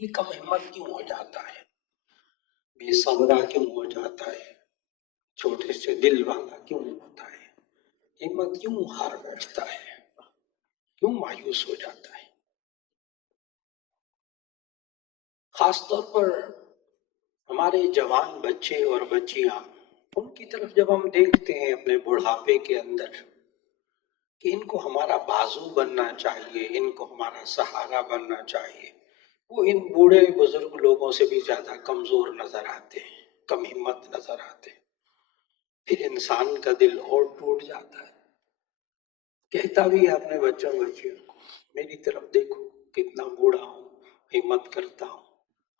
یہ کم ہمت کیوں ہو جاتا ہے، بے صبرا کیوں ہو جاتا ہے، چھوٹے سے دل والا کیوں ہوتا ہے، ہمت کیوں ہار بیٹھتا ہے، کیوں مایوس ہو جاتا ہے؟ خاص طور پر ہمارے جوان بچے اور بچیاں، ان کی طرف جب ہم دیکھتے ہیں اپنے بڑھاپے کے اندر کہ ان کو ہمارا بازو بننا چاہیے، ان کو ہمارا سہارا بننا چاہیے، وہ ان بوڑھے بزرگ لوگوں سے بھی زیادہ کمزور نظر آتے ہیں، کم ہمت نظر آتے ہیں۔ پھر انسان کا دل اور ٹوٹ جاتا ہے، کہتا بھی ہے اپنے بچوں بچیوں کو، میری طرف دیکھو کتنا بوڑھا ہوں، ہمت کرتا ہوں،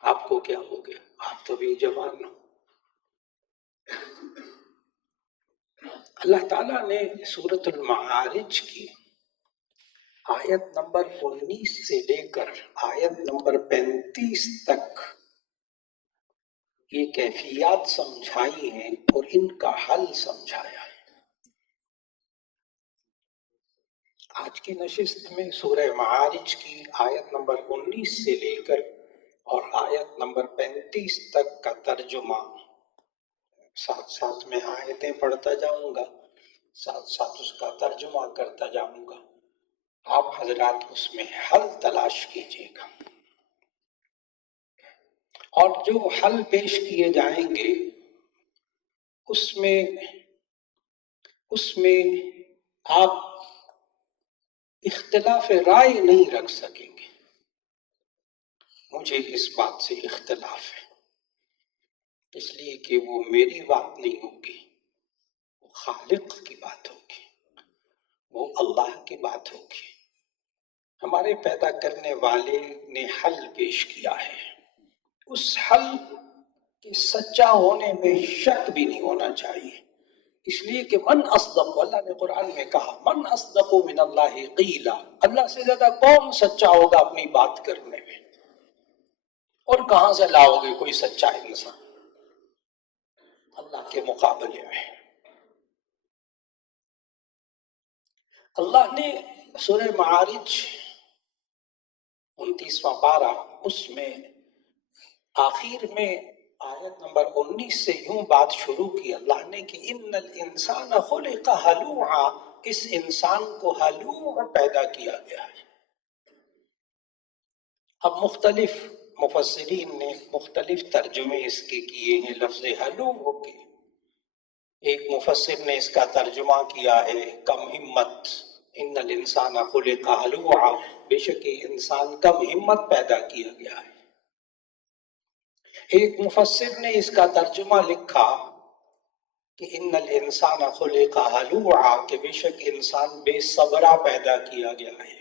آپ کو کیا ہو گیا، آپ تو بھی جوان ہو۔ اللہ تعالیٰ نے سورۃ المعارج کی آیت نمبر 19 سے لے کر آیت نمبر 35 تک یہ کیفیات سمجھائی ہیں اور ان کا حل سمجھایا ہے۔ آج کی نشست میں سورہ معارج کی آیت نمبر 19 سے لے کر اور آیت نمبر 35 تک کا ترجمہ، ساتھ ساتھ میں آیتیں پڑھتا جاؤں گا، ساتھ ساتھ اس کا ترجمہ کرتا جاؤں گا، آپ حضرات اس میں حل تلاش کیجیے گا، اور جو حل پیش کیے جائیں گے اس میں آپ اختلاف رائے نہیں رکھ سکیں گے۔ مجھے اس بات سے اختلاف ہے، اس لیے کہ وہ میری بات نہیں ہوگی، وہ خالق کی بات ہوگی، وہ اللہ کی بات ہوگی۔ ہمارے پیدا کرنے والے نے حل پیش کیا ہے، اس حل کے سچا ہونے میں شک بھی نہیں ہونا چاہیے، اس لیے کہ من اصدق، اللہ نے قرآن میں کہا من اصدق من اللہ قیلا، اللہ سے زیادہ کون سچا ہوگا اپنی بات کرنے میں، اور کہاں سے لاؤ گے کوئی سچا انسان اللہ کے مقابلے میں؟ اللہ نے سورہ معارج 29واں پارہ، اس میں آخر میں آیت نمبر 19 سے یوں بات شروع کی اللہ نے کہ ان الانسان خلق ہلوعا، اس انسان کو ہلوع پیدا کیا گیا ہے۔ اب مختلف مفسرین نے مختلف ترجمے اس کے کیے ہیں لفظ ہلوع کے۔ ایک مفسر نے اس کا ترجمہ کیا ہے کم ہمت، ان الانسان خلق ہلوعا، بے شک انسان کم ہمت پیدا کیا گیا ہے۔ ایک مفسر نے اس کا ترجمہ لکھا کہ ان الانسان خلق ہلوعا، کہ بے شک انسان بے صبرا پیدا کیا گیا ہے۔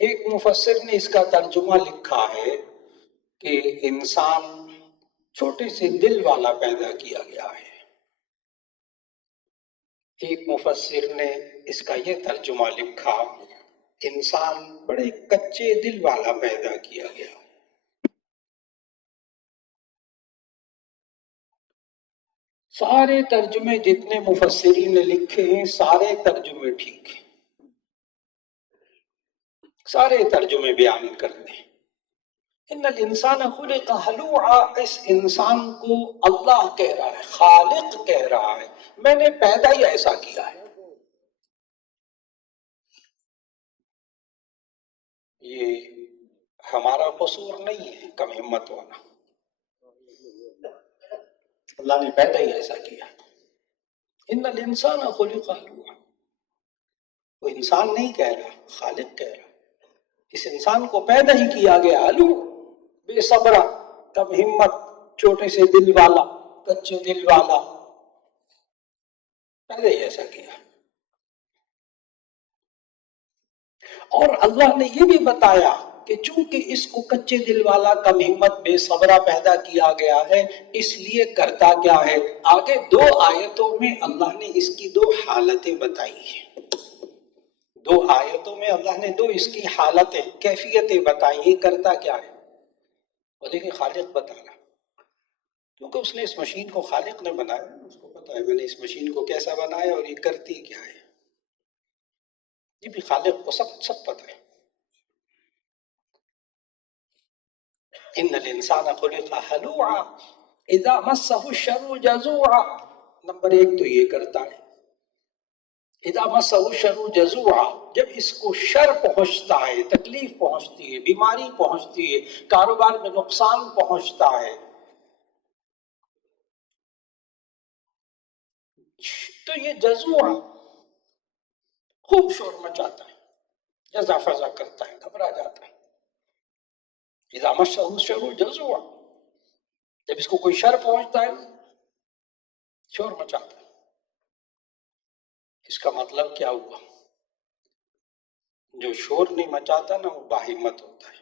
ایک مفسر نے اس کا ترجمہ لکھا ہے کہ انسان چھوٹے سے دل والا پیدا کیا گیا ہے۔ ایک مفسر نے اس کا یہ ترجمہ لکھا انسان بڑے کچے دل والا پیدا کیا گیا۔ سارے ترجمے جتنے مفسرین نے لکھے ہیں سارے ترجمے ٹھیک ہیں، سارے ترجمے بیان کرتے ہیں۔ ان الانسان خلق ہلوعا، اس انسان کو اللہ کہہ رہا ہے، خالق کہہ رہا ہے، میں نے پیدا ہی ایسا کیا ہے۔ یہ ہمارا قصور نہیں ہے کم ہمت ہونا، اللہ نے پیدا ہی ایسا کیا۔ ان الانسان خلق ہلوعا، وہ انسان نہیں کہہ رہا، خالق کہہ رہا، اس انسان کو پیدا ہی کیا گیا ہلوع، بے صبرا، کم ہمت، چھوٹے سے دل والا، کچے دل والا، پیدا ہی ایسا کیا۔ اور اللہ نے یہ بھی بتایا کہ چونکہ اس کو کچے دل والا، کم ہمت، بے صبرا پیدا کیا گیا ہے، اس لیے کرتا کیا ہے؟ آگے 2 آیتوں میں اللہ نے اس کی 2 حالتیں بتائی ہیں۔ 2 آیتوں میں اللہ نے 2 اس کی حالتیں، کیفیتیں بتائی ہیں، کرتا کیا ہے؟ اور دیکھیں خالق بتا رہا، کیونکہ اس نے اس مشین کو خالق نے بنایا، اس کو پتا ہے میں نے اس مشین کو کیسا بنایا اور یہ کرتی کیا ہے، یہ بھی خالق کو سب پتہ ہے۔ ان الانسان خلق ہلوعا اذا مسہ الشر جزوعا. نمبر ایک تو یہ کرتا ہے، اذا مسہ الشر جزوعا، جب اس کو شر پہنچتا ہے، تکلیف پہنچتی ہے، بیماری پہنچتی ہے، کاروبار میں نقصان پہنچتا ہے، تو یہ جزوعا خوب شور مچاتا ہے، جزا فضا کرتا ہے، گھبرا جاتا ہے. اذا مسہ الشر جزوعا، جب اس کو کوئی شر پہنچتا ہے شور مچاتا ہے. اس کا مطلب کیا ہوا؟ جو شور نہیں مچاتا نا وہ باہمت ہوتا ہے.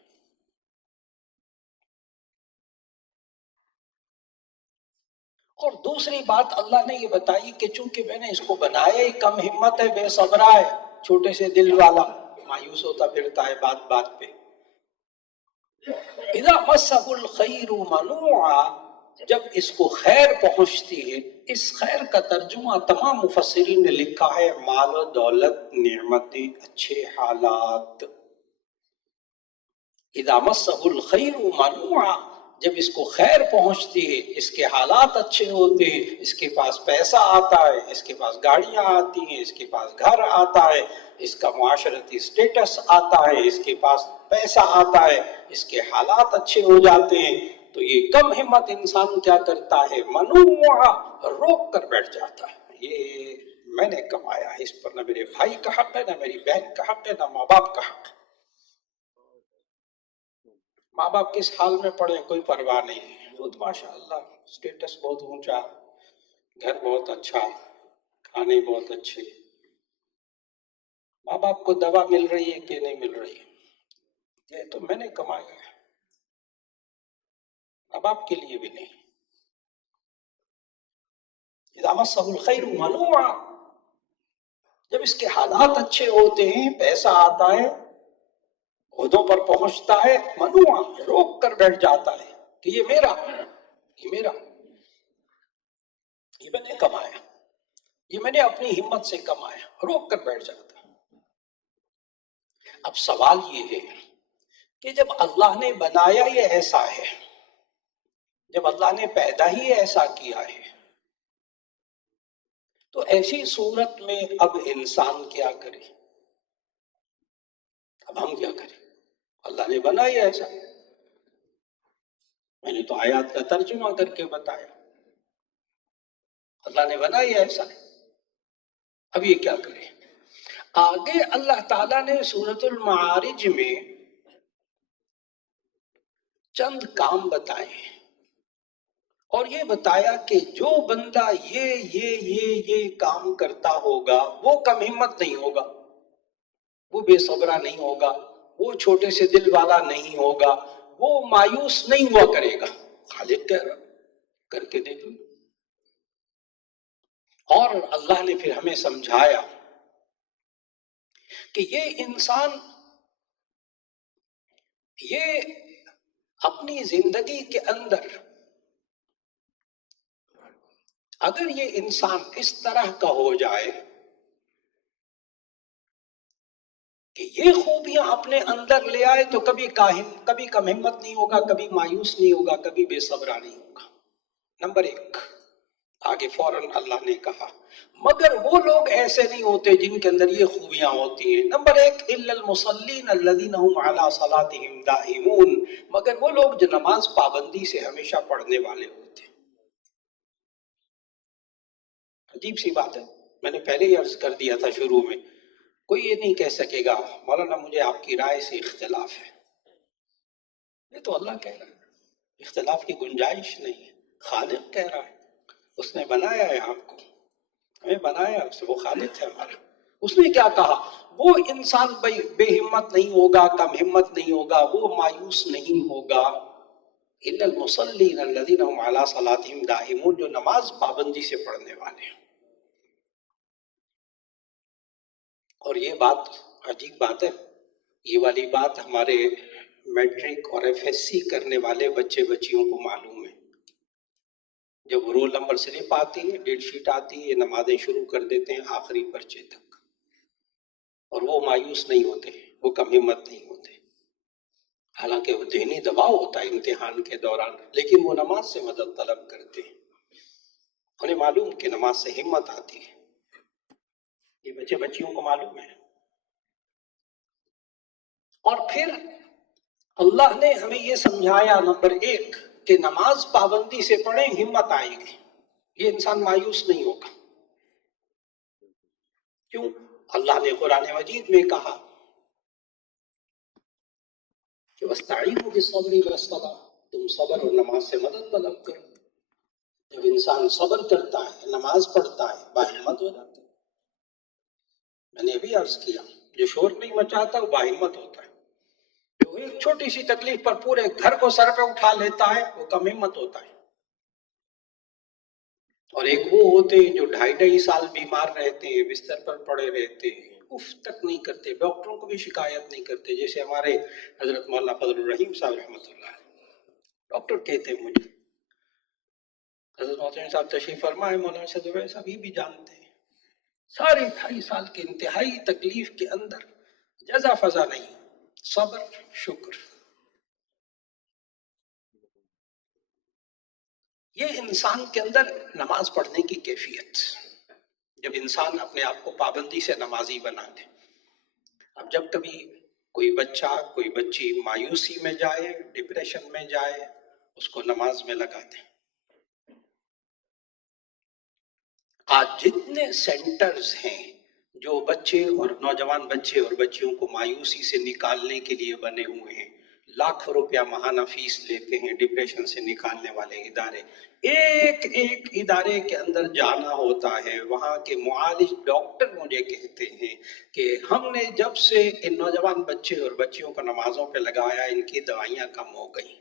اور دوسری بات اللہ نے یہ بتائی کہ چونکہ میں نے اس کو بنایا ہی کم ہمت ہے، بے صبرا ہے، چھوٹے سے دل والا، مایوس ہوتا پھرتا ہے بات بات پہ. اذا مسہ الخیر منوعا، جب اس کو خیر پہنچتی ہے، اس خیر کا ترجمہ تمام مفسرین نے لکھا ہے مال و دولت، نعمتیں، اچھے حالات. اذا مسہ الخیر منوعا، جب اس کو خیر پہنچتی ہے، اس کے حالات اچھے ہوتے ہیں، اس کے پاس پیسہ آتا ہے، اس کے پاس گاڑیاں آتی ہیں، اس کے پاس گھر آتا ہے، اس کا معاشرتی سٹیٹس آتا ہے، اس کے پاس پیسہ آتا ہے، اس کے حالات اچھے ہو جاتے ہیں، تو یہ کم ہمت انسان کیا کرتا ہے؟ منوعا، روک کر بیٹھ جاتا ہے. یہ میں نے کمایا ہے، اس پر نہ میرے بھائی کا حق ہے، نہ میری بہن کا حق ہے، نہ ماں باپ کا حق ہے. ماں باپ کس حال میں پڑے کوئی پرواہ نہیں ہے، خود ماشاء اللہ سٹیٹس بہت اونچا، گھر بہت اچھا، کھانے بہت اچھے. ماں باپ کو دوا مل رہی ہے کہ نہیں مل رہی ہے؟ یہ تو میں نے کمایا ہے، ماں باپ کے لیے بھی نہیں. اذا مسہ الخیر منوعا، جب اس کے حالات اچھے ہوتے ہیں، پیسہ آتا ہے، عہدوں پر پہنچتا ہے، منوعا، روک کر بیٹھ جاتا ہے کہ یہ میرا، یہ میرا، یہ میں نے کمایا، یہ میں نے اپنی ہمت سے کمایا، روک کر بیٹھ جاتا ہے. اب سوال یہ ہے کہ جب اللہ نے بنایا یہ ایسا ہے، جب اللہ نے پیدا ہی ایسا کیا ہے، تو ایسی صورت میں اب انسان کیا کرے؟ اب ہم کیا کریں؟ اللہ نے بنایا ایسا، میں نے تو آیات کا ترجمہ کر کے بتایا، اللہ نے بنایا ایسا، اب یہ کیا کرے؟ آگے اللہ تعالیٰ نے سورۃ المعارج میں چند کام بتائے ہیں، اور یہ بتایا کہ جو بندہ یہ کام کرتا ہوگا وہ کم ہمت نہیں ہوگا، وہ بے صبرا نہیں ہوگا، وہ چھوٹے سے دل والا نہیں ہوگا، وہ مایوس نہیں ہوا کرے گا. خالق کہہ رہا کر کے دیکھ لو. اور اللہ نے پھر ہمیں سمجھایا کہ یہ انسان، یہ اپنی زندگی کے اندر اگر یہ انسان اس طرح کا ہو جائے کہ یہ خوبیاں اپنے اندر لے آئے تو کبھی کم ہمت نہیں ہوگا، کبھی مایوس نہیں ہوگا، کبھی بے صبرا نہیں ہوگا. نمبر ایک، آگے فوراً اللہ نے کہا مگر وہ لوگ ایسے نہیں ہوتے جن کے اندر یہ خوبیاں ہوتی ہیں. نمبر ایک، الا المصلین الذین هم علی صلاتهم دائمون، مگر وہ لوگ جو نماز پابندی سے ہمیشہ پڑھنے والے ہوتے ہیں. عجیب سی بات ہے، میں نے پہلے ہی عرض کر دیا تھا شروع میں، کوئی یہ نہیں کہہ سکے گا مولانا مجھے آپ کی رائے سے اختلاف ہے. یہ تو اللہ کہہ رہا ہے، اختلاف کی گنجائش نہیں ہے. خالق کہہ رہا ہے، اس نے بنایا ہے آپ کو، ہمیں بنایا اس سے، وہ خالق ہے ہمارا. اس نے کیا کہا؟ وہ انسان بے ہمت نہیں ہوگا، کم ہمت نہیں ہوگا، وہ مایوس نہیں ہوگا. الا المصلین الذین هم علی صلاتهم دائمون، جو نماز پابندی سے پڑھنے والے ہیں. اور یہ بات عجیب بات ہے، یہ والی بات ہمارے میٹرک اور ایف ایس سی کرنے والے بچے بچیوں کو معلوم ہے. جب رول نمبر سلپ آتی ہے، ڈیٹ شیٹ آتی ہے، یہ نمازیں شروع کر دیتے ہیں آخری پرچے تک، اور وہ مایوس نہیں ہوتے، وہ کم ہمت نہیں ہوتے. حالانکہ وہ ذہنی دباؤ ہوتا ہے امتحان کے دوران، لیکن وہ نماز سے مدد طلب کرتے ہیں، انہیں معلوم کہ نماز سے ہمت آتی ہے۔ یہ بچے بچیوں کو معلوم ہے۔ اور پھر اللہ نے ہمیں یہ سمجھایا، نمبر ایک، کہ نماز پابندی سے پڑھیں، ہمت آئے گی، یہ انسان مایوس نہیں ہوگا۔ کیوں؟ اللہ نے قرآن مجید میں کہا کہ وَاسْتَعِينُوا بِالصَّبْرِ وَالصَّلَاةِ، تم صبر اور نماز سے مدد طلب کرو۔ جب انسان صبر کرتا ہے، نماز پڑھتا ہے، باہمت ہو جاتا ہے۔ میں نے ابھی عرض کیا، جو شور نہیں مچاتا وہ باہمت ہوتا ہے، جو ایک چھوٹی سی تکلیف پر پورے گھر کو سر پہ اٹھا لیتا ہے وہ کم ہمت ہوتا ہے۔ اور ایک وہ ہوتے ہیں جو 2.5 سال بیمار رہتے ہیں، بستر پر پڑے رہتے ہیں، اف تک نہیں کرتے، ڈاکٹروں کو بھی شکایت نہیں کرتے، جیسے ہمارے حضرت مولانا فضل الرحیم صاحب رحمۃ اللہ علیہ۔ ڈاکٹر کہتے ہیں مجھے، حضرت محترم صاحب تشریف فرمائے، مولانا صدر صاحب یہ بھی جانتے ہیں، سارے 2.5 سال کے انتہائی تکلیف کے اندر جزا فضا نہیں، صبر، شکر۔ یہ انسان کے اندر نماز پڑھنے کی کیفیت، جب انسان اپنے آپ کو پابندی سے نمازی بنا دے۔ اب جب کبھی کوئی بچہ، کوئی بچی مایوسی میں جائے، ڈپریشن میں جائے، اس کو نماز میں لگا دیں۔ آج جتنے سینٹرز ہیں جو بچے اور نوجوان بچے اور بچیوں کو مایوسی سے نکالنے کے لیے بنے ہوئے ہیں، لاکھوں روپیہ ماہانہ فیس لیتے ہیں ڈپریشن سے نکالنے والے ادارے، ایک ایک ادارے کے اندر جانا ہوتا ہے۔ وہاں کے معالج ڈاکٹر مجھے کہتے ہیں کہ ہم نے جب سے ان نوجوان بچے اور بچیوں کو نمازوں پہ لگایا، ان کی دوائیاں کم ہو گئی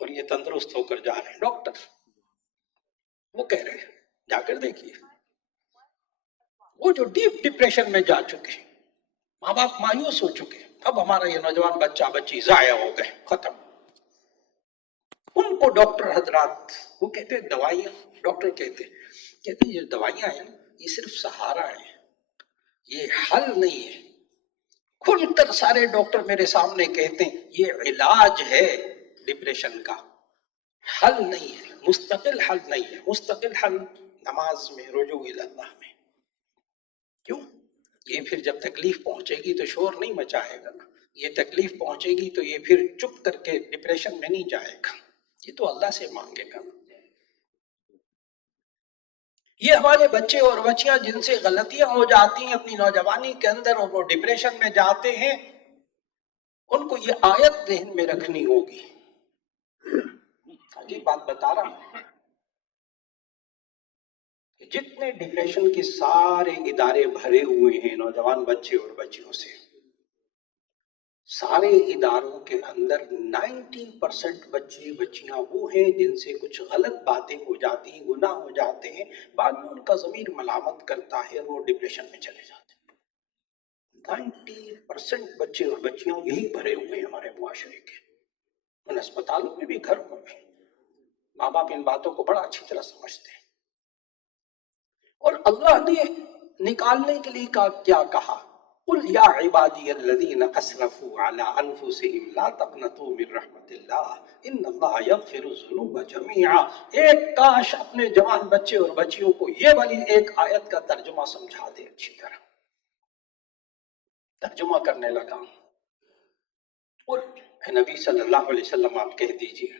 اور یہ تندرست ہو کر جا رہے ہیں۔ ڈاکٹر وہ کہہ رہے ہیں، جا کر دیکھیے، وہ جو ڈیپ ڈپریشن میں جا چکے ہیں، ماں باپ مایوس ہو چکے ہیں، اب ہمارا یہ نوجوان بچہ بچی ضائع ہو گئے، ختم۔ ان کو ڈاکٹر حضرات وہ کہتے ہیں دوائیاں، ڈاکٹر کہتے ہیں یہ دوائیاں ہیں یہ صرف سہارا ہے، یہ حل نہیں ہے۔ کھل کر سارے ڈاکٹر میرے سامنے کہتے ہیں یہ علاج ہے ڈپریشن کا، حل نہیں ہے، مستقل حل نہیں ہے۔ مستقل حل نماز میں، رجوع الی اللہ میں۔ کیوں؟ یہ پھر جب تکلیف پہنچے گی تو شور نہیں مچائے گا نا، یہ تکلیف پہنچے گی تو یہ پھر چپ کر کے ڈپریشن میں نہیں جائے گا، یہ تو اللہ سے مانگے گا نا۔ یہ ہمارے بچے اور بچیاں جن سے غلطیاں ہو جاتی ہیں اپنی نوجوانی کے اندر اور وہ ڈپریشن میں جاتے ہیں، ان کو یہ آیت ذہن میں رکھنی ہوگی۔ عجیب بات بتا رہا ہوں، جتنے ڈپریشن کے سارے ادارے بھرے ہوئے ہیں نوجوان بچے اور بچیوں سے، سارے اداروں کے اندر 90% بچے بچیاں وہ ہیں جن سے کچھ غلط باتیں ہو جاتی ہیں، گناہ ہو جاتے ہیں، بعد میں ان کا ضمیر ملامت کرتا ہے اور وہ ڈپریشن میں چلے جاتے ہیں۔ 90% بچے اور بچیاں یہی بھرے ہوئے ہیں ہمارے معاشرے کے، ان اسپتالوں میں بھی، گھر میں بھی۔ ماں باپ ان باتوں کو بڑا اچھی طرح سمجھتے ہیں، اور اللہ نے نکالنے کے لیے کیا کہا؟ قل یا عبادی الذین اسرفوا علی انفسہم لا تقنطوا من رحمت اللہ ان اللہ یغفر الذنوب جميعا۔ ایک کاش اپنے جوان بچے اور بچیوں کو یہ والی ایک آیت کا ترجمہ سمجھا دے اچھی طرح۔ ترجمہ کرنے لگا، اور اے نبی صلی اللہ علیہ وسلم آپ کہہ دیجئے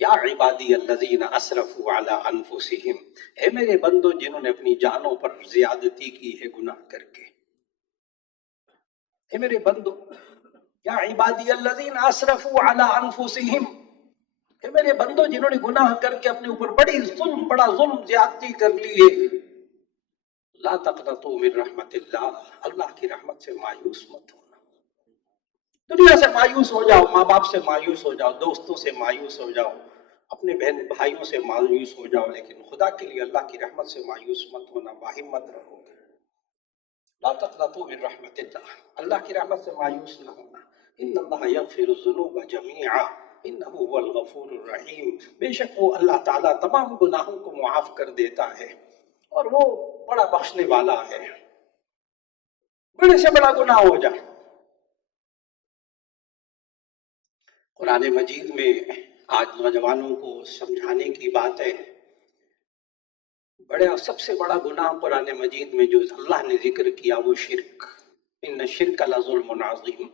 یا عبادی الذین اسرفوا علی انفسہم، اے میرے بندو جنہوں نے اپنی جانوں پر زیادتی کی ہے گناہ کر کے، اے میرے بندو، یا عبادی الذین اسرفوا علی انفسہم، اے میرے بندو جنہوں نے گناہ کر کے اپنے اوپر بڑا ظلم زیادتی کر لی ہے، لا تقنطوا من رحمت اللہ، اللہ کی رحمت سے مایوس مت ہونا۔ دنیا سے مایوس ہو جاؤ، ماں باپ سے مایوس ہو جاؤ، دوستوں سے مایوس ہو جاؤ، اپنے بہن بھائیوں سے مایوس ہو جاؤ، لیکن خدا کے لیے اللہ کی رحمت سے مایوس مت ہونا، باہمت رہو۔ لا تقنطوا من رحمت اللہ، اللہ کی رحمت سے مایوس نہ ہونا۔ ان اللہ یغفر الذنوب جميعا انہ هو الغفور الرحیم، بے شک وہ اللہ تعالیٰ تمام گناہوں کو معاف کر دیتا ہے اور وہ بڑا بخشنے والا ہے۔ بڑے سے بڑا گناہ ہو جائے، قرآن مجید میں آج نوجوانوں کو سمجھانے کی بات ہے، سب سے بڑا گناہ قرآن مجید میں جو اللہ نے ذکر کیا وہ شرک، ان الشرک لظلم عظیم۔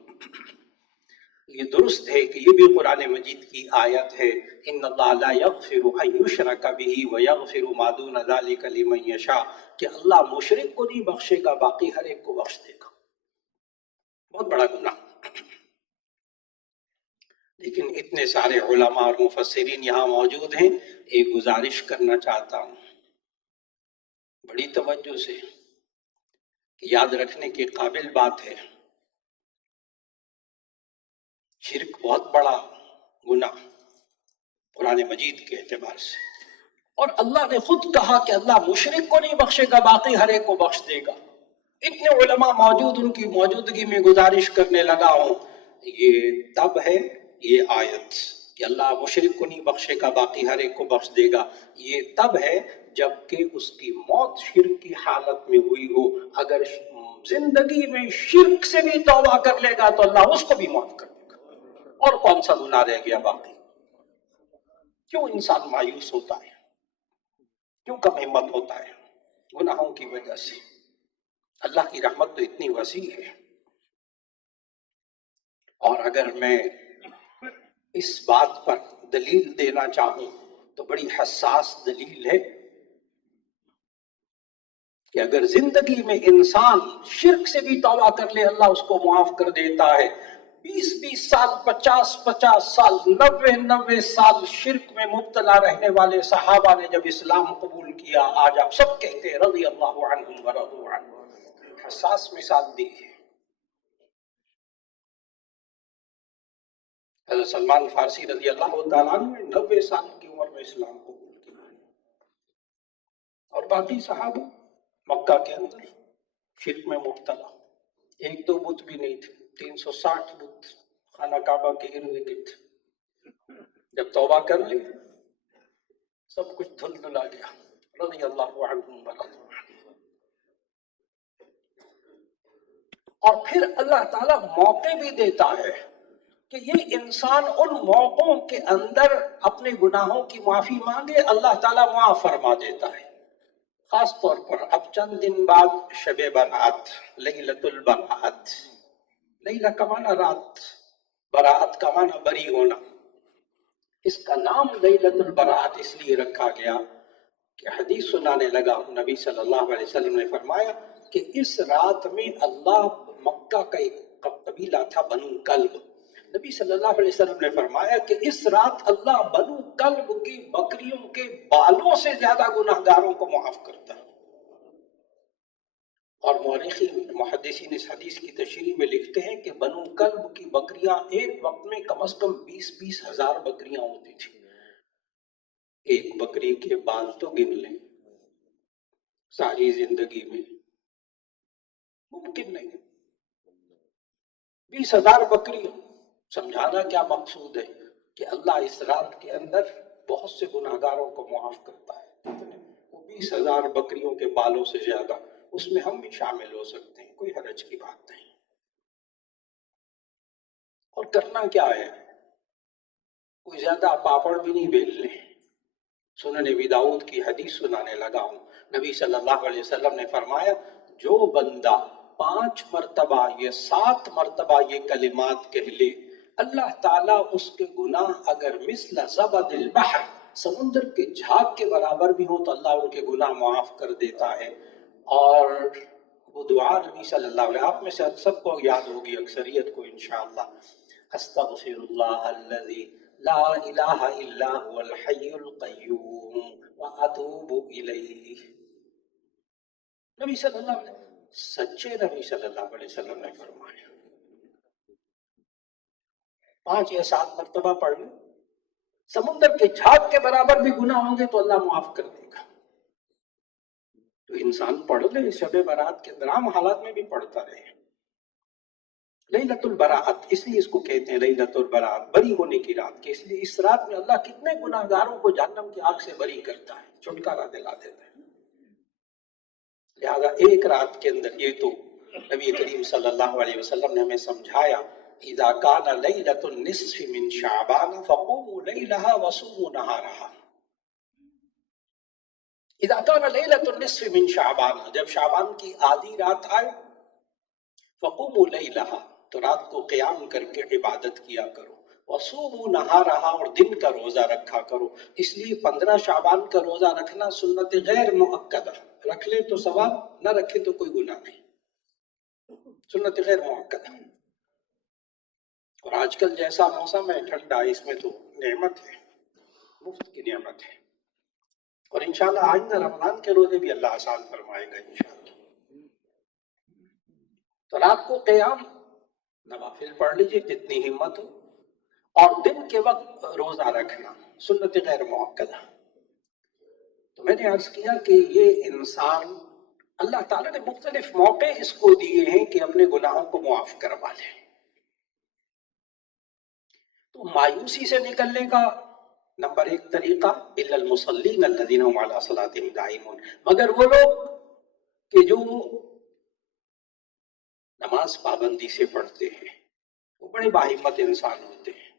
یہ درست ہے کہ یہ بھی قرآن مجید کی آیت ہے، ان اللہ لا یغفر ان یشرک بہ ویغفر ما دون ذلک لمن یشاء، کہ اللہ مشرک کو نہیں بخشے گا، باقی ہر ایک کو بخش دے گا۔ بہت بڑا گناہ۔ لیکن اتنے سارے علماء اور مفسرین یہاں موجود ہیں، ایک گزارش کرنا چاہتا ہوں بڑی توجہ سے، یاد رکھنے کے قابل بات ہے۔ شرک بہت بڑا گناہ قرآن مجید کے اعتبار سے، اور اللہ نے خود کہا کہ اللہ مشرک کو نہیں بخشے گا، باقی ہر ایک کو بخش دے گا۔ اتنے علماء موجود، ان کی موجودگی میں گزارش کرنے لگا ہوں، یہ تب ہے یہ آیت کہ اللہ مشرک کو نہیں بخشے گا، باقی ہر ایک کو بخش دے گا، یہ تب ہے جبکہ اس کی موت شرک کی حالت میں ہوئی ہو۔ اگر زندگی میں شرک سے بھی توبہ کر لے گا تو اللہ اس کو بھی معاف کر دے گا، اور کون سا گناہ رہ گیا باقی؟ کیوں انسان مایوس ہوتا ہے، کیوں کم ہمت ہوتا ہے؟ گناہوں کی وجہ سے۔ اللہ کی رحمت تو اتنی وسیع ہے، اور اگر میں اس بات پر دلیل دینا چاہوں تو بڑی حساس دلیل ہے کہ اگر زندگی میں انسان شرک سے بھی توبہ کر لے اللہ اس کو معاف کر دیتا ہے۔ 20 سال، 50 سال، 90 سال شرک میں مبتلا رہنے والے صحابہ نے جب اسلام قبول کیا، آج آپ سب کہتے ہیں رضی اللہ عنہم ورضوا عنہ۔ حساس مثال دی ہے۔ حضرت سلمان فارسی رضی اللہ تعالیٰ عنہ نے 90 سال کی عمر میں اسلام قبول کیا، اور باقی صحابہ مکہ کے اندر شرک میں مبتلا، ایک دو بت بھی نہیں تھے، 360 بت خانہ کعبہ کے ارد گرد۔ جب توبہ کر لی سب کچھ دھل دھلا گیا، رضی اللہ عنہم ورضوا عنہ۔ اور پھر اللہ تعالیٰ موقع بھی دیتا ہے کہ یہ انسان ان موقعوں کے اندر اپنے گناہوں کی معافی مانگے، اللہ تعالیٰ معاف فرما دیتا ہے۔ خاص طور پر اب چند دن بعد شب برات، لیلۃ البراۃ، لیلہ کا معنی رات، برات کا معنی بری ہونا۔ اس کا نام لیلۃ البراۃ اس لیے رکھا گیا کہ حدیث سنانے لگا نبی صلی اللہ علیہ وسلم نے فرمایا کہ اس رات میں اللہ، مکہ کا ایک قبیلہ تھا بنو کلب، نبی صلی اللہ علیہ وسلم نے فرمایا کہ اس رات اللہ بنو کلب کی بکریوں کے بالوں سے زیادہ گناہگاروں کو معاف کرتا ہے۔ اور محدثین اس حدیث کی تشریح میں لکھتے ہیں کہ بنو کلب کی بکریاں ایک وقت میں کم از کم 20 ہزار بکریاں ہوتی تھی۔ ایک بکری کے بال تو گن لیں ساری زندگی میں، ممکن نہیں۔ 20,000 بکریاں۔ سمجھانا کیا مقصود ہے کہ اللہ اس رات کے اندر بہت سے گناہگاروں کو معاف کرتا ہے۔ وہ 20,000 بکریوں کے بالوں سے زیادہ، اس میں ہم بھی شامل ہو سکتے ہیں، کوئی حرج کی بات نہیں۔ اور کرنا کیا ہے؟ کوئی زیادہ پاپڑ بھی نہیں بیل لیں۔ سنن ابی داؤد کی حدیث سنانے لگا ہوں، نبی صلی اللہ علیہ وسلم نے فرمایا جو بندہ 5 مرتبہ یا 7 مرتبہ یہ کلمات کہہ لے، اللہ تعالیٰ اس کے گناہ اگر مثل زبد البحر، سمندر کے جھاگ کے برابر بھی ہوں تو اللہ ان کے گناہ معاف کر دیتا ہے۔ اور وہ دعا نبی صلی اللہ علیہ وسلم، آپ میں سے سب کو یاد ہوگی، اکثریت کو انشاءاللہ، استغفر اللہ الذی لا الہ الا هو الحی القیوم واتوب الیہ۔ نبی صلی اللہ علیہ وسلم، سچے نبی صلی اللہ علیہ وسلم نے فرمایا 5 یا 7 مرتبہ پڑھ لیں، سمندر کے جھاگ کے برابر بھی گناہ ہوں گے تو اللہ معاف کر دے گا۔ تو انسان پڑھ لے شب برات کے اندر، عام حالات میں بھی پڑھتا رہے۔ لیلۃ البراۃ اس لیے اس کو کہتے ہیں لیلۃ البراۃ، بری ہونے کی رات، کہ اس لیے اس رات میں اللہ کتنے گناہگاروں کو جہنم کی آگ سے بری کرتا ہے، چھٹکارا دلا دیتا ہے۔ لہذا ایک رات کے اندر، یہ تو نبی کریم صلی اللہ علیہ وسلم نے ہمیں سمجھایا، اذا کان لیلۃ النصف من شعبان فقوموا لیلها وصوموا نہارها. اذا کان لیلۃ النصف من شعبان، جب شعبان کی آدھی رات آئے، فقوموا لیلها، تو رات کو قیام کر کے عبادت کیا کرو، وصوموا نہارها، اور دن کا روزہ رکھا کرو. اس لیے 15 شعبان کا روزہ رکھنا سنت غیر مؤکدہ، رکھ لے تو ثواب، نہ رکھے تو کوئی گناہ نہیں، سنت غیر مؤکدہ. اور آج کل جیسا موسم ہے ٹھنڈا، اس میں تو نعمت ہے، مفت کی نعمت ہے. اور انشاءاللہ آئندہ رمضان کے روزے بھی اللہ آسان فرمائے گا انشاءاللہ. تو رات کو قیام، نوافل پڑھ لیجیے جتنی ہمت ہو، اور دن کے وقت روزہ رکھنا سنت غیر مؤکدہ. تو میں نے عرض کیا کہ یہ انسان اللہ تعالیٰ نے مختلف موقع اس کو دیے ہیں کہ اپنے گناہوں کو معاف کروا لے. تو مایوسی سے نکلنے کا نمبر 1 طریقہ الا المصلین الذین هم علی صلاتهم دائمون، مگر وہ لوگ کہ جو نماز پابندی سے پڑھتے ہیں، وہ بڑے باہمت انسان ہوتے ہیں.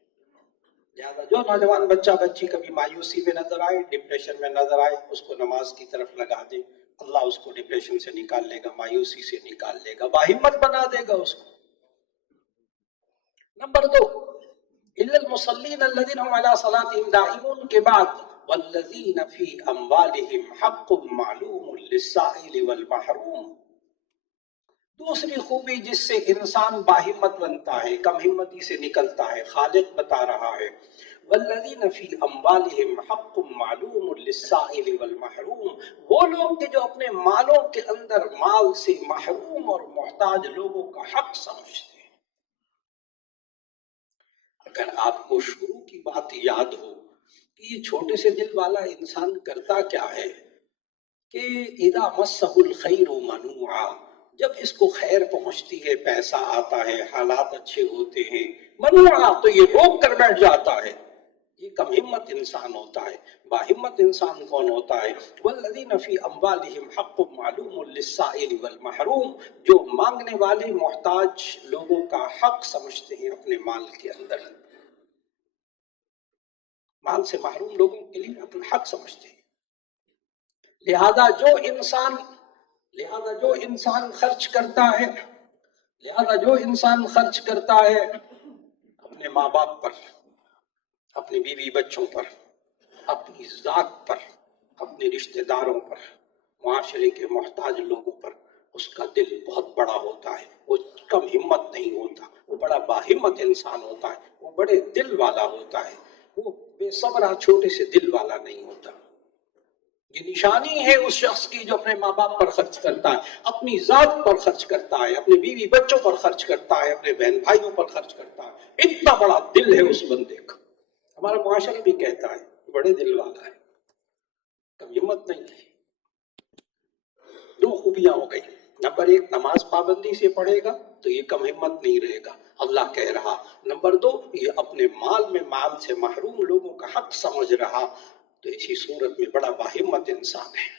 لہٰذا جو نوجوان بچہ بچی کبھی مایوسی میں نظر آئے، ڈپریشن میں نظر آئے، اس کو نماز کی طرف لگا دے، اللہ اس کو ڈپریشن سے نکال لے گا، مایوسی سے نکال لے گا، باہمت بنا دے گا اس کو. نمبر 2 الا المصلین الذین هم علی صلاتهم دائمون کے بعد والذین فی اموالہم حق معلوم للسائل والمحروم. دوسری خوبی جس سے انسان باہمت بنتا ہے، کم ہمتی سے نکلتا ہے، خالق بتا رہا ہے والذین فی اموالہم حق معلوم للسائل والمحروم، وہ لوگ کہ جو اپنے مالوں کے اندر مال سے محروم اور محتاج لوگوں کا حق سمجھتے ہیں. اگر آپ کو شروع کی بات یاد ہو کہ یہ چھوٹے سے دل والا انسان کرتا کیا ہے کہ اذا مسہ الخیر منوعا، جب اس کو خیر پہنچتی ہے، پیسہ آتا ہے، حالات اچھے ہوتے ہیں، منوعا تو یہ روک کر بیٹھ جاتا ہے. یہ کم ہمت انسان ہوتا ہے. باہمت انسان کون ہوتا ہے؟ والذین فی اموالہم حق معلوم للسائل والمحروم، جو مانگنے والے محتاج لوگوں کا حق سمجھتے ہیں اپنے مال کے اندر، مال سے محروم لوگوں کے لیے اپنا حق سمجھتے ہیں. لہذا جو انسان خرچ کرتا ہے اپنے ماں باپ پر، اپنے بیوی بچوں پر، اپنی ذات پر، اپنے رشتہ داروں پر، معاشرے کے محتاج لوگوں پر، اس کا دل بہت بڑا ہوتا ہے. وہ کم ہمت نہیں ہوتا، وہ بڑا باہمت انسان ہوتا ہے، وہ بڑے دل والا ہوتا ہے، وہ بے صبرا چھوٹے سے دل والا نہیں ہوتا. یہ نشانی ہے اس شخص کی جو اپنے ماں باپ پر خرچ کرتا ہے، اپنی ذات پر خرچ کرتا ہے، اپنے بیوی بچوں پر خرچ کرتا ہے، اپنے بہن بھائیوں پر خرچ کرتا ہے. اتنا بڑا دل ہے اس بندے کا. ہمارا معاشرہ بھی کہتا ہے بڑے دل والا ہے، کم ہمت نہیں ہے. 2 خوبیاں ہو گئی. نمبر 1 نماز پابندی سے پڑھے گا تو یہ کم ہمت نہیں رہے گا، اللہ کہہ رہا. نمبر 2 یہ اپنے مال سے محروم لوگوں کا حق سمجھ رہا، تو اسی صورت میں بڑا باہمت انسان ہے.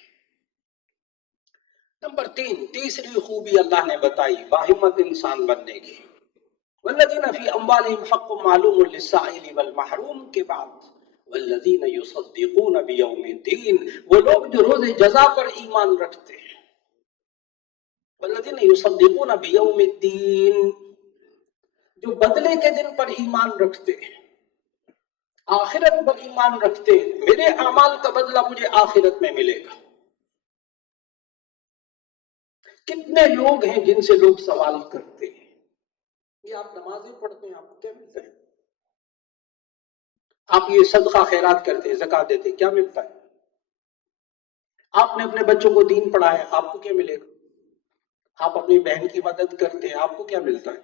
نمبر 3 تیسری خوبی اللہ نے بتائی باہمت انسان بننے کی، والذین فی اموالہم حق معلوم للسائل والمحروم کے بعد والذین یصدقون بیوم الدین، وہ لوگ جو روز جزا پر ایمان رکھتے ہیں. والذین یصدقون بیوم الدین، جو بدلے کے دن پر ایمان رکھتے ہیں، آخرت پر ایمان رکھتے ہیں، میرے اعمال کا بدلہ مجھے آخرت میں ملے گا. کتنے لوگ ہیں جن سے لوگ سوال کرتے ہیں یہ آپ نمازیں پڑھتے ہیں، آپ کو کیا ملتا ہے؟ آپ یہ صدقہ خیرات کرتے ہیں، زکوٰۃ دیتے ہیں، کیا ملتا ہے؟ آپ نے اپنے بچوں کو دین پڑھایا، آپ کو کیا ملے گا؟ آپ اپنی بہن کی مدد کرتے ہیں، آپ کو کیا ملتا ہے؟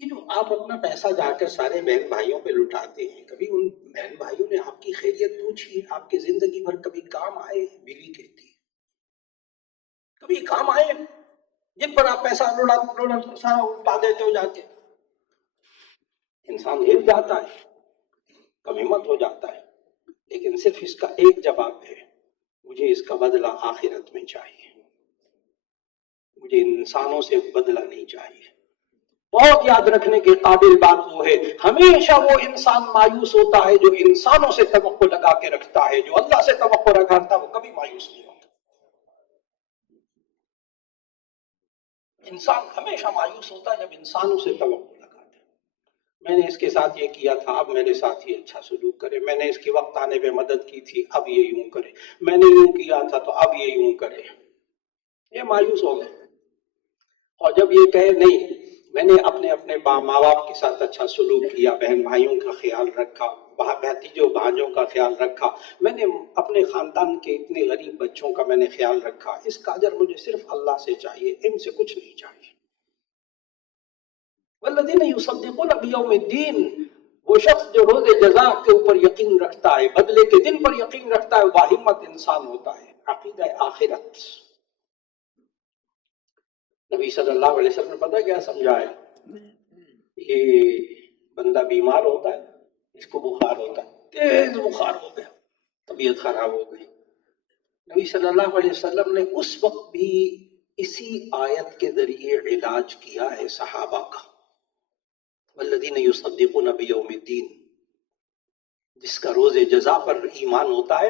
یہ جو آپ اپنا پیسہ جا کر سارے بہن بھائیوں پہ لٹاتے ہیں، کبھی ان بہن بھائیوں نے آپ کی خیریت پوچھی؟ آپ کی زندگی بھر کبھی کام آئے؟ بیوی کہتی ہے کبھی کام آئے جن پر آپ پیسہ سارا اٹھا دیتے ہو جا کے؟ انسان ہل جاتا ہے، کم ہمت ہو جاتا ہے. لیکن صرف اس کا ایک جواب ہے، مجھے اس کا بدلہ آخرت میں چاہیے، مجھے انسانوں سے بدلہ نہیں چاہیے. بہت یاد رکھنے کے قابل بات وہ ہے، ہمیشہ وہ انسان مایوس ہوتا ہے جو انسانوں سے توقع لگا کے رکھتا ہے، جو اللہ سے توقع رکھتا ہے وہ کبھی مایوس نہیں ہوتا۔ انسان ہمیشہ مایوس ہوتا ہے جب انسانوں سے توقع لگاتا ہے۔ میں نے اس کے ساتھ یہ کیا تھا، اب میرے ساتھ یہ اچھا سلوک کرے، میں نے اس کے وقت آنے پہ مدد کی تھی، اب یہ یوں کرے، میں نے یوں کیا تھا تو اب یہ یوں کرے، یہ مایوس ہو گئے۔ اور جب یہ کہے نہیں، میں نے اپنے ماں باپ کے ساتھ اچھا سلوک کیا، بہن بھائیوں کا خیال رکھا، بھتیجوں بھانجوں کا خیال رکھا، میں نے اپنے خاندان کے اتنے غریب بچوں کا میں نے خیال رکھا، اس کا اجر مجھے صرف اللہ سے چاہیے، ان سے کچھ نہیں چاہیے۔ والذین یصدقون بیوم الدین، وہ شخص جو روز جزا کے اوپر یقین رکھتا ہے، بدلے کے دن پر یقین رکھتا ہے، باہمت انسان ہوتا ہے۔ عقیدہ آخرت، نبی صلی اللہ علیہ وسلم نے پتہ کیا سمجھایا؟ یہ بندہ بیمار ہوتا ہے، اس کو بخار ہوتا ہے، تیز بخار ہو گیا، طبیعت خراب ہو گئی، نبی صلی اللہ علیہ وسلم نے اس وقت بھی اسی آیت کے ذریعے علاج کیا ہے صحابہ کا۔ والذین یصدقون بیوم الدین، جس کا روز جزا پر ایمان ہوتا ہے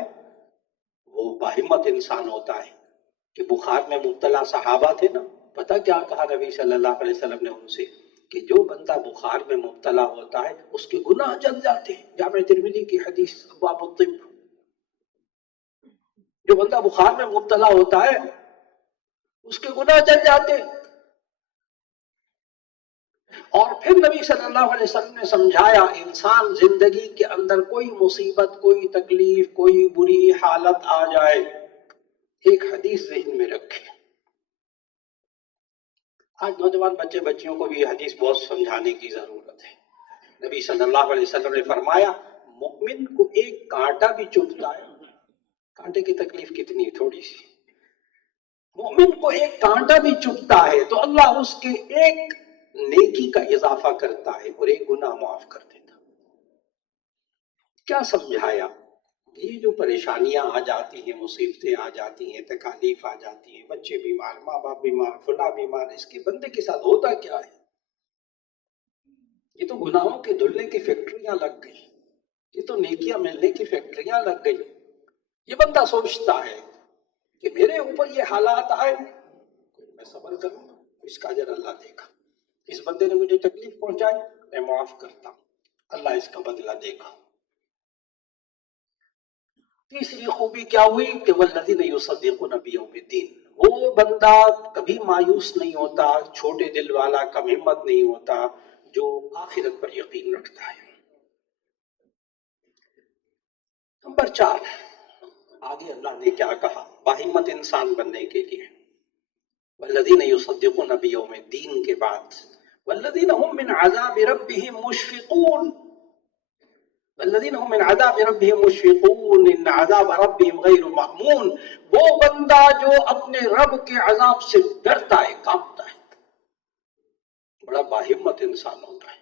وہ باہمت انسان ہوتا ہے۔ کہ بخار میں مبتلا صحابہ تھے نا، پتہ کیا کہا نبی صلی اللہ علیہ وسلم نے ان سے؟ کہ جو بندہ بخار میں مبتلا ہوتا ہے اس کے گناہ جل جاتے ہیں، جامع ترمذی کی حدیث ابواب الطب۔ جو بندہ بخار میں مبتلا ہوتا ہے اس کے گناہ جل جاتے ہیں۔ اور پھر نبی صلی اللہ علیہ وسلم نے سمجھایا، انسان زندگی کے اندر کوئی مصیبت، کوئی تکلیف، کوئی بری حالت آ جائے، ایک حدیث ذہن میں رکھے۔ آج نوجوان بچے بچیوں کو بھی یہ حدیث بہت سمجھانے کی ضرورت ہے۔ نبی صلی اللہ علیہ وسلم نے فرمایا، مومن کو ایک کانٹا بھی چبھتا ہے، کانٹے کی تکلیف کتنی تھوڑی سی، مومن کو ایک کانٹا بھی چبھتا ہے تو اللہ اس کے ایک نیکی کا اضافہ کرتا ہے اور ایک گناہ معاف کر دیتا۔ کیا سمجھایا؟ یہ جو پریشانیاں آ جاتی ہیں، مصیبتیں آ جاتی ہیں، تکالیف آ جاتی ہیں، بچے بیمار، ماں باپ بیمار، فلاں بیمار، اس کے بندے کے ساتھ ہوتا کیا ہے؟ یہ تو گناہوں کے دھلنے کی فیکٹریاں لگ گئی، یہ تو نیکیاں ملنے کی فیکٹریاں لگ گئی۔ یہ بندہ سوچتا ہے کہ میرے اوپر یہ حالات آئے، میں صبر کروں گا، اس کا اجر اللہ دے گا۔ اس بندے نے مجھے تکلیف پہنچائی، میں معاف کرتا ہوں، اللہ اس کا بدلہ دے گا۔ تیسری خوبی کیا ہوئی کہ والذین یصدقون بیوم الدین، وہ بندہ کبھی مایوس نہیں ہوتا، چھوٹے دل والا، کم ہمت نہیں ہوتا، جو آخرت پر یقین رکھتا ہے۔ نمبر 4، آگے اللہ نے کیا کہا باہمت انسان بننے کے لیے؟ والذین یصدقون بیوم الدین کے بعد والذین هم من عذاب ربهم مشفقون، والذین هم من عذاب ربهم مشفقون ان عذاب ربهم غیر مأمون، وہ بندہ جو اپنے رب کے عذاب سے ڈرتا ہے، کانپتا ہے، بڑا باہمت انسان ہوتا ہے۔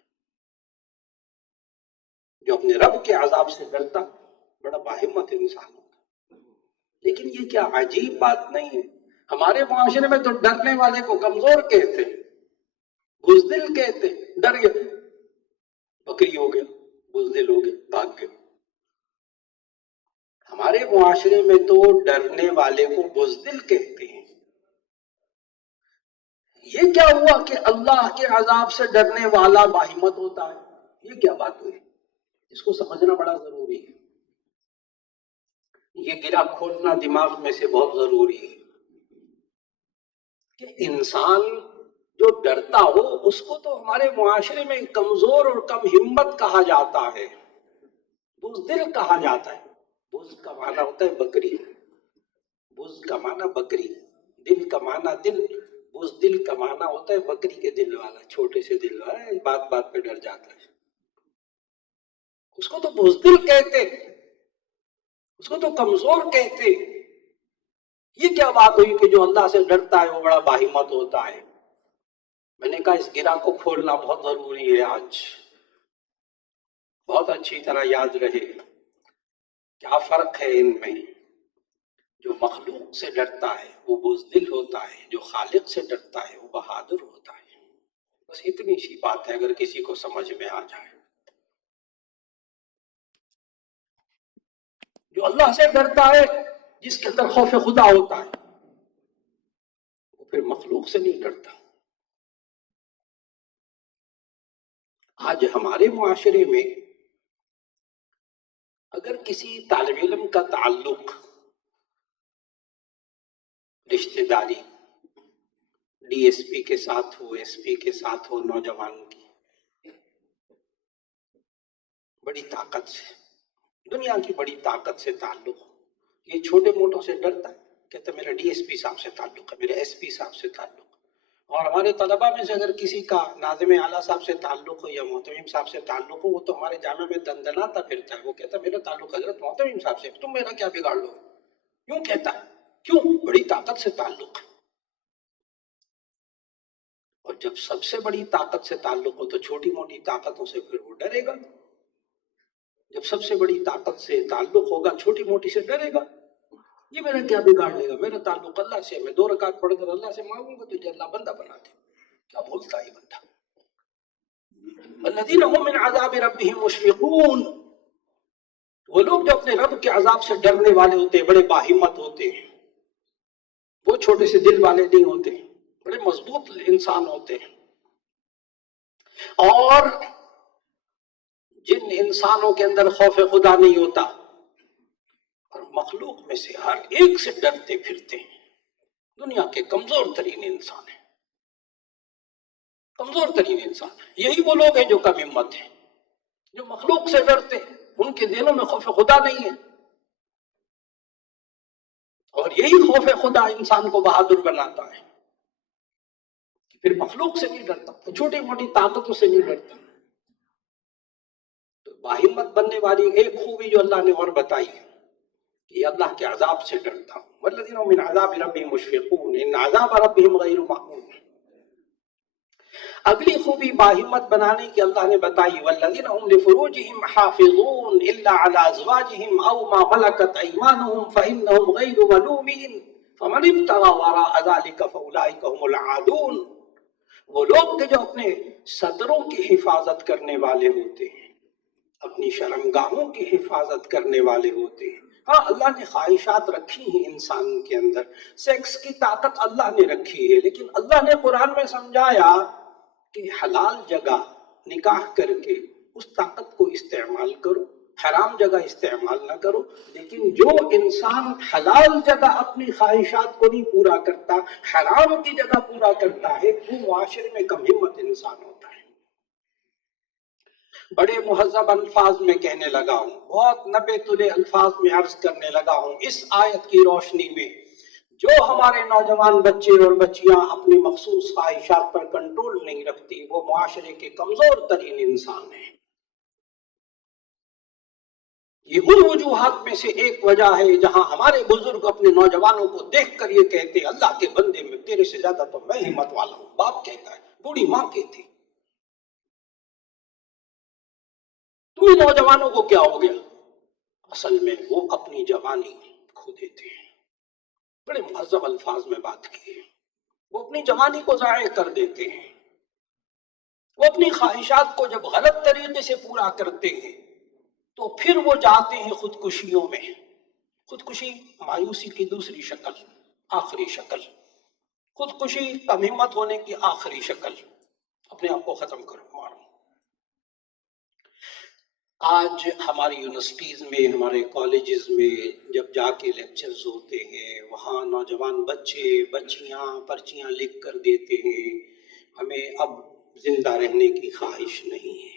جو اپنے رب کے عذاب سے ڈرتا، بڑا باہمت انسان ہوتا ہے۔ لیکن یہ کیا عجیب بات نہیں ہے؟ ہمارے معاشرے میں تو ڈرنے والے کو کمزور کہتے، بزدل کہتے، ڈر گئے، بکری ہو گیا، بزدل ہو گیا، بھاگ گئے۔ ہمارے معاشرے میں تو ڈرنے والے کو بزدل کہتے ہیں۔ یہ کیا ہوا کہ اللہ کے عذاب سے ڈرنے والا باہمت ہوتا ہے؟ یہ کیا بات ہوئی؟ اس کو سمجھنا بڑا ضروری ہے، یہ گرہ کھولنا دماغ میں سے بہت ضروری ہے کہ انسان جو ڈرتا ہو اس کو تو ہمارے معاشرے میں کمزور اور کم ہمت کہا جاتا ہے، بزدل کہا جاتا ہے۔ بز کا معنی ہوتا ہے بکری، بز کا معنی بکری، دل کا معنی دل، بزدل کا معنی ہوتا ہے بکری کے دل والا، چھوٹے سے دل والا، بات بات پہ ڈر جاتا ہے، اس کو تو بزدل کہتے، اس کو تو کمزور کہتے۔ یہ کیا بات ہوئی کہ جو اللہ سے ڈرتا ہے وہ بڑا باہمت ہوتا ہے؟ میں نے کہا اس گرہ کو کھولنا بہت ضروری ہے آج، بہت اچھی طرح یاد رہے کیا فرق ہے ان میں۔ جو مخلوق سے ڈرتا ہے وہ بزدل ہوتا ہے، جو خالق سے ڈرتا ہے وہ بہادر ہوتا ہے۔ بس اتنی سی بات ہے، اگر کسی کو سمجھ میں آ جائے. جو اللہ سے ڈرتا ہے، جس کے اندر خوف خدا ہوتا ہے، وہ پھر مخلوق سے نہیں ڈرتا. آج ہمارے معاشرے میں اگر کسی طالب علم کا تعلق رشتہ داری ڈی ایس پی کے ساتھ ہو، ایس پی کے ساتھ ہو، نوجوان کی بڑی طاقت سے، دنیا کی بڑی طاقت سے تعلق ہو، یہ چھوٹے موٹوں سے ڈرتا ہے، کہتا میرا ڈی ایس پی صاحب سے تعلق ہے، میرے ایس پی صاحب سے تعلق ہے. اور ہمارے طلباء میں سے اگر کسی کا ناظم اعلیٰ صاحب سے تعلق ہو یا محتمیم صاحب سے تعلق ہو، وہ تو ہمارے جامعہ میں دندناتا پھرتا ہے. وہ کہتا ہے میرا تعلق حضرت محتمیم صاحب سے، تم میرا کیا بگاڑ لو؟ کیوں کہتا ہے؟ کیوں؟ بڑی طاقت سے تعلق ہے. اور جب سب سے بڑی طاقت سے تعلق ہو تو چھوٹی موٹی طاقتوں سے پھر وہ ڈرے گا. جب سب سے بڑی طاقت سے تعلق ہوگا، چھوٹی موٹی سے ڈرے گا. یہ میرا کیا بگاڑ لے گا؟ میرا تعلق اللہ سے، میں 2 رکعت پڑھ کر اللہ سے مانگوں گا تو اللہ بندہ بنا دے. کیا بولتا ہے یہ بندہ؟ الذین هم من عذاب ربهم مشفقون، وہ لوگ جو اپنے رب کے عذاب سے ڈرنے والے ہوتے ہیں، بڑے باہمت ہوتے ہیں. وہ چھوٹے سے دل والے نہیں ہوتے، بڑے مضبوط انسان ہوتے ہیں. اور جن انسانوں کے اندر خوف خدا نہیں ہوتا اور مخلوق میں سے ہر ایک سے ڈرتے پھرتے ہیں، دنیا کے کمزور ترین انسان ہیں. کمزور ترین انسان، یہی وہ لوگ ہیں جو کم ہمت ہیں، جو مخلوق سے ڈرتے ہیں، ان کے دلوں میں خوف خدا نہیں ہے. اور یہی خوف خدا انسان کو بہادر بناتا ہے، پھر مخلوق سے نہیں ڈرتا، چھوٹی موٹی طاقتوں سے نہیں ڈرتا. تو باہمت بننے والی ایک خوبی جو اللہ نے اور بتائی ہے کہ اللہ کے عذاب سے ڈرتا ہوں. والذین هم من عذاب ربهم مشفقون ان عذاب ربهم غیر مأمون. اگلی خوبی باہمت بنانے کی اللہ نے بتائی، والذین هم لفروجهم حافظون الا علی ازواجهم او ما ملکت ایمانهم فانهم غیر ملومین فمن ابتغى وراء ذلك فاولئک هم العادون. وہ لوگ کہ جو اپنے صدروں کی حفاظت کرنے والے ہوتے ہیں، اپنی شرمگاہوں کی حفاظت کرنے والے ہوتے ہیں. ہاں، اللہ نے خواہشات رکھی ہیں انسان کے اندر، سیکس کی طاقت اللہ نے رکھی ہے، لیکن اللہ نے قرآن میں سمجھایا کہ حلال جگہ نکاح کر کے اس طاقت کو استعمال کرو، حرام جگہ استعمال نہ کرو. لیکن جو انسان حلال جگہ اپنی خواہشات کو نہیں پورا کرتا، حرام کی جگہ پورا کرتا ہے، وہ معاشرے میں کم ہمت انسان ہوتا ہے. بڑے مہذب الفاظ میں کہنے لگا ہوں، بہت نبے تلے الفاظ میں عرض کرنے لگا ہوں، اس آیت کی روشنی میں جو ہمارے نوجوان بچے اور بچیاں اپنی مخصوص خواہشات پر کنٹرول نہیں رکھتی، وہ معاشرے کے کمزور ترین انسان ہیں. یہ ان وجوہات میں سے ایک وجہ ہے جہاں ہمارے بزرگ اپنے نوجوانوں کو دیکھ کر یہ کہتے، اللہ کے بندے میں تیرے سے زیادہ تو میں ہمت والا ہوں. باپ کہتا ہے، بوڑھی ماں کہتی، تمہیں نوجوانوں کو کیا ہو گیا؟ اصل میں وہ اپنی جوانی کھو دیتے ہیں. بڑے مہذب الفاظ میں بات کی ہے، وہ اپنی جوانی کو ضائع کر دیتے ہیں. وہ اپنی خواہشات کو جب غلط طریقے سے پورا کرتے ہیں تو پھر وہ جاتے ہیں خودکشیوں میں. خودکشی مایوسی کی دوسری شکل، آخری شکل. خودکشی کم ہمت ہونے کی آخری شکل، اپنے آپ کو ختم کرو، مارو. آج ہماری یونیورسٹیز میں، ہمارے کالجز میں جب جا کے لیکچرز ہوتے ہیں، وہاں نوجوان بچے بچیاں پرچیاں لکھ کر دیتے ہیں، ہمیں اب زندہ رہنے کی خواہش نہیں ہے.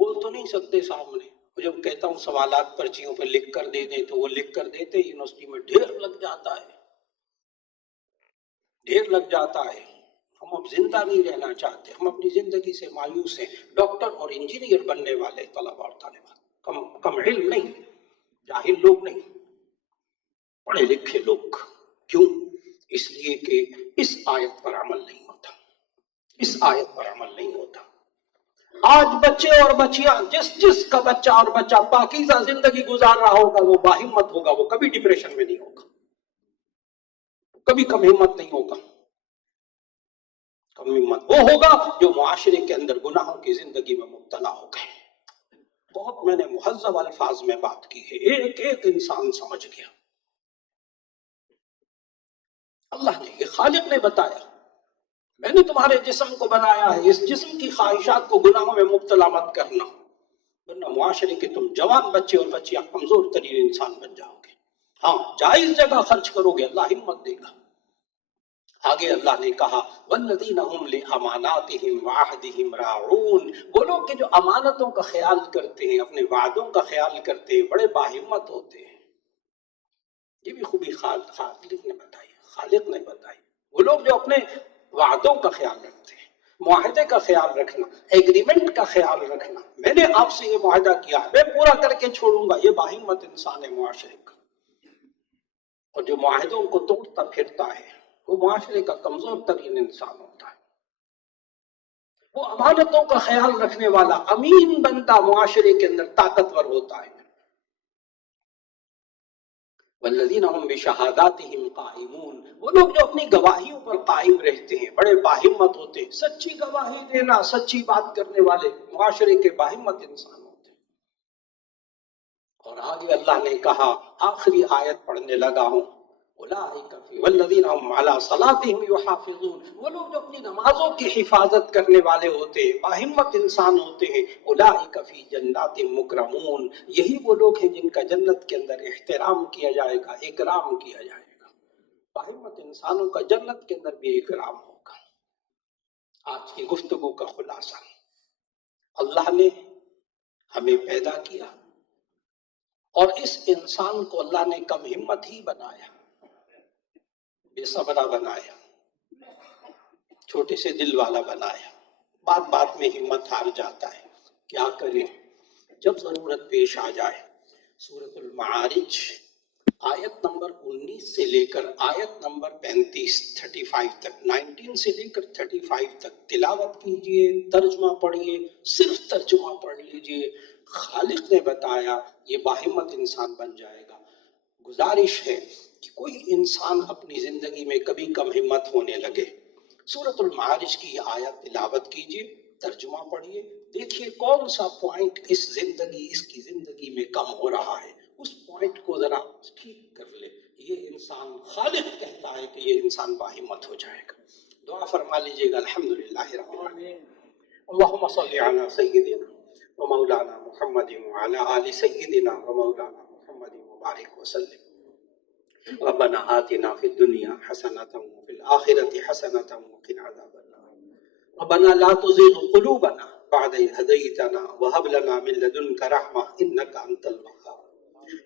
بول تو نہیں سکتے سامنے. جب کہتا ہوں سوالات پرچیوں پہ لکھ کر دے دیں تو وہ لکھ کر دیتے، یونیورسٹی میں ڈھیر لگ جاتا ہے، ڈھیر لگ جاتا ہے. ہم اب زندہ نہیں رہنا چاہتے، ہم اپنی زندگی سے مایوس ہیں. ڈاکٹر اور انجینئر بننے والے طلبہ اور طالبات کم علم نہیں، جاہل لوگ نہیں، پڑھے لکھے لوگ. کیوں؟ اس لیے کہ اس آیت پر عمل نہیں ہوتا، اس آیت پر عمل نہیں ہوتا. آج بچے اور بچیاں، جس کا بچہ اور بچہ پاکیزہ زندگی گزار رہا ہوگا وہ باہمت ہوگا، وہ کبھی ڈپریشن میں نہیں ہوگا، کبھی کم ہمت نہیں ہوگا. کم ہمت وہ ہوگا جو معاشرے کے اندر گناہوں کی زندگی میں مبتلا ہو گئے. بہت میں نے مہذب الفاظ میں بات کی ہے، ایک ایک انسان سمجھ گیا. اللہ نے، یہ خالق نے بتایا، میں نے تمہارے جسم کو بنایا ہے، اس جسم کی خواہشات کو گناہوں میں مبتلا مت کرنا، ورنہ معاشرے کے تم جوان بچے اور بچیاں کمزور ترین انسان بن جاؤ گے. ہاں جائز جگہ خرچ کرو گے، اللہ ہمت دے گا. آگے اللہ نے کہا والذین هم لاماناتهم وعہدهم راعون، وہ لوگ کہ جو امانتوں کا خیال کرتے ہیں، اپنے وعدوں کا خیال کرتے ہیں، بڑے باہمت ہوتے ہیں. یہ بھی خوبی خالق نے بتائی، خالق نے بتائی. وہ لوگ جو اپنے وعدوں کا خیال رکھتے ہیں، معاہدے کا خیال رکھنا، ایگریمنٹ کا خیال رکھنا، میں نے آپ سے یہ معاہدہ کیا ہے، میں پورا کر کے چھوڑوں گا، یہ باہمت انسان ہے معاشرے کا. اور جو معاہدوں کو توڑتا پھرتا ہے وہ معاشرے کا کمزور ترین انسان ہوتا ہے. وہ امانتوں کا خیال رکھنے والا امین بنتا معاشرے کے اندر طاقتور ہوتا ہے. والذین هم بشہاداتہم قائمون، وہ لوگ جو اپنی گواہیوں پر قائم رہتے ہیں، بڑے باہمت ہوتے ہیں. سچی گواہی دینا، سچی بات کرنے والے معاشرے کے باہمت انسان ہوتے ہیں. اور آگے اللہ نے کہا، آخری آیت پڑھنے لگا ہوں، اولئک فی والذین هم علی صلاتہم یحافظون، وہ لوگ جو اپنی نمازوں کی حفاظت کرنے والے ہوتے ہیں، باہمت انسان ہوتے ہیں. اولئک فی جنات مکرمون، یہی وہ لوگ ہیں جن کا جنت کے اندر احترام کیا جائے گا، اکرام کیا جائے گا. باہمت انسانوں کا جنت کے اندر بھی اکرام ہوگا. آج کی گفتگو کا خلاصہ، اللہ نے ہمیں پیدا کیا اور اس انسان کو اللہ نے کم ہمت ہی بنایا، بے صبرا بنایا، چھوٹے سے دل والا بنایا. بات بات میں ہمت ہار جاتا ہے. کیا کریں جب ضرورت پیش آ جائے. سورۃ المعارج آیت نمبر 19 سے لے کر آیت نمبر 35 تک، 19 سے لے کر 35 تک تلاوت کیجئے، ترجمہ پڑھیے، صرف ترجمہ پڑھ لیجئے. خالق نے بتایا یہ باہمت انسان بن جائے گا. گزارش ہے کہ کوئی انسان اپنی زندگی میں کبھی کم ہمت ہونے لگے، سورۃ المعارج کی یہ آیت تلاوت کیجئے، ترجمہ پڑھیے، دیکھیے کون سا پوائنٹ اس کی زندگی میں کم ہو رہا ہے، اس پوائنٹ کو ذرا ٹھیک کر لے. یہ انسان، خالق کہتا ہے کہ یہ انسان باہمت ہو جائے گا. دعا فرما لیجئے گا. الحمدللہ رب العالمین، اللہم صلی علی سیدنا و مولانا محمد وعلی آل سیدنا و مولانا محمد مبارک وسلم. ربنا آتنا فی الدنیا حسنۃ وفی الآخرۃ حسنۃ وقنا عذاب النار. ربنا لا تزغ قلوبنا بعد إذ هديتنا وهب لنا من لدنك رحمة إنك أنت الوهاب.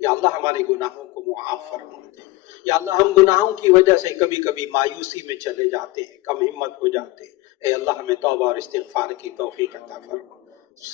یا اللہ ہمارے گناہوں کو معاف فرما دے. یا اللہ ہم گناہوں کی وجہ سے کبھی کبھی مایوسی میں چلے جاتے ہیں، کم ہمت ہو جاتے ہیں. اے اللہ ہمیں توبہ اور استغفار کی توفیق عطا فرما.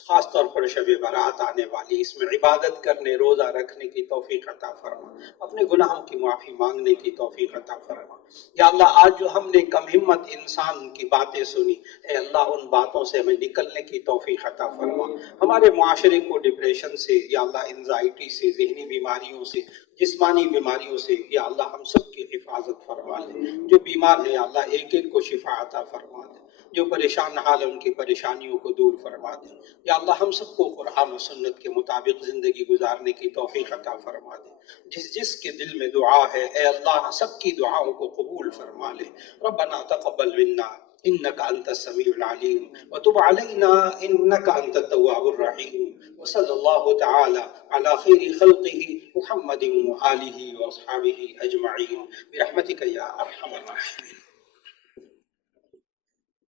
خاص طور پر شب برات آنے والی، اس میں عبادت کرنے، روزہ رکھنے کی توفیق عطا فرما. اپنے گناہوں کی معافی مانگنے کی توفیق عطا فرما. یا اللہ آج جو ہم نے کم ہمت انسان کی باتیں سنی، اے اللہ ان باتوں سے ہمیں نکلنے کی توفیق عطا فرما. ہمارے معاشرے کو ڈپریشن سے، یا اللہ انزائٹی سے، ذہنی بیماریوں سے، جسمانی بیماریوں سے، یا اللہ ہم سب کی حفاظت فرما دے. جو بیمار ہے یا اللہ ایک ایک کو شفا عطا فرما دے. جو پریشان حال ان کی پریشانیوں کو دور فرما دے. یا اللہ ہم سب کو قرآن و سنت کے مطابق زندگی گزارنے کی توفیق عطا فرما دے. جس کے دل میں دعا ہے اے اللہ سب کی دعاؤں کو قبول فرما لے. ربنا تقبل منا انك انت السميع العليم وتب علينا انك انت التواب الرحيم. وصلى الله تعالى على خير خلقه محمد وآله واصحابه اجمعين برحمتك يا ارحم الراحمين.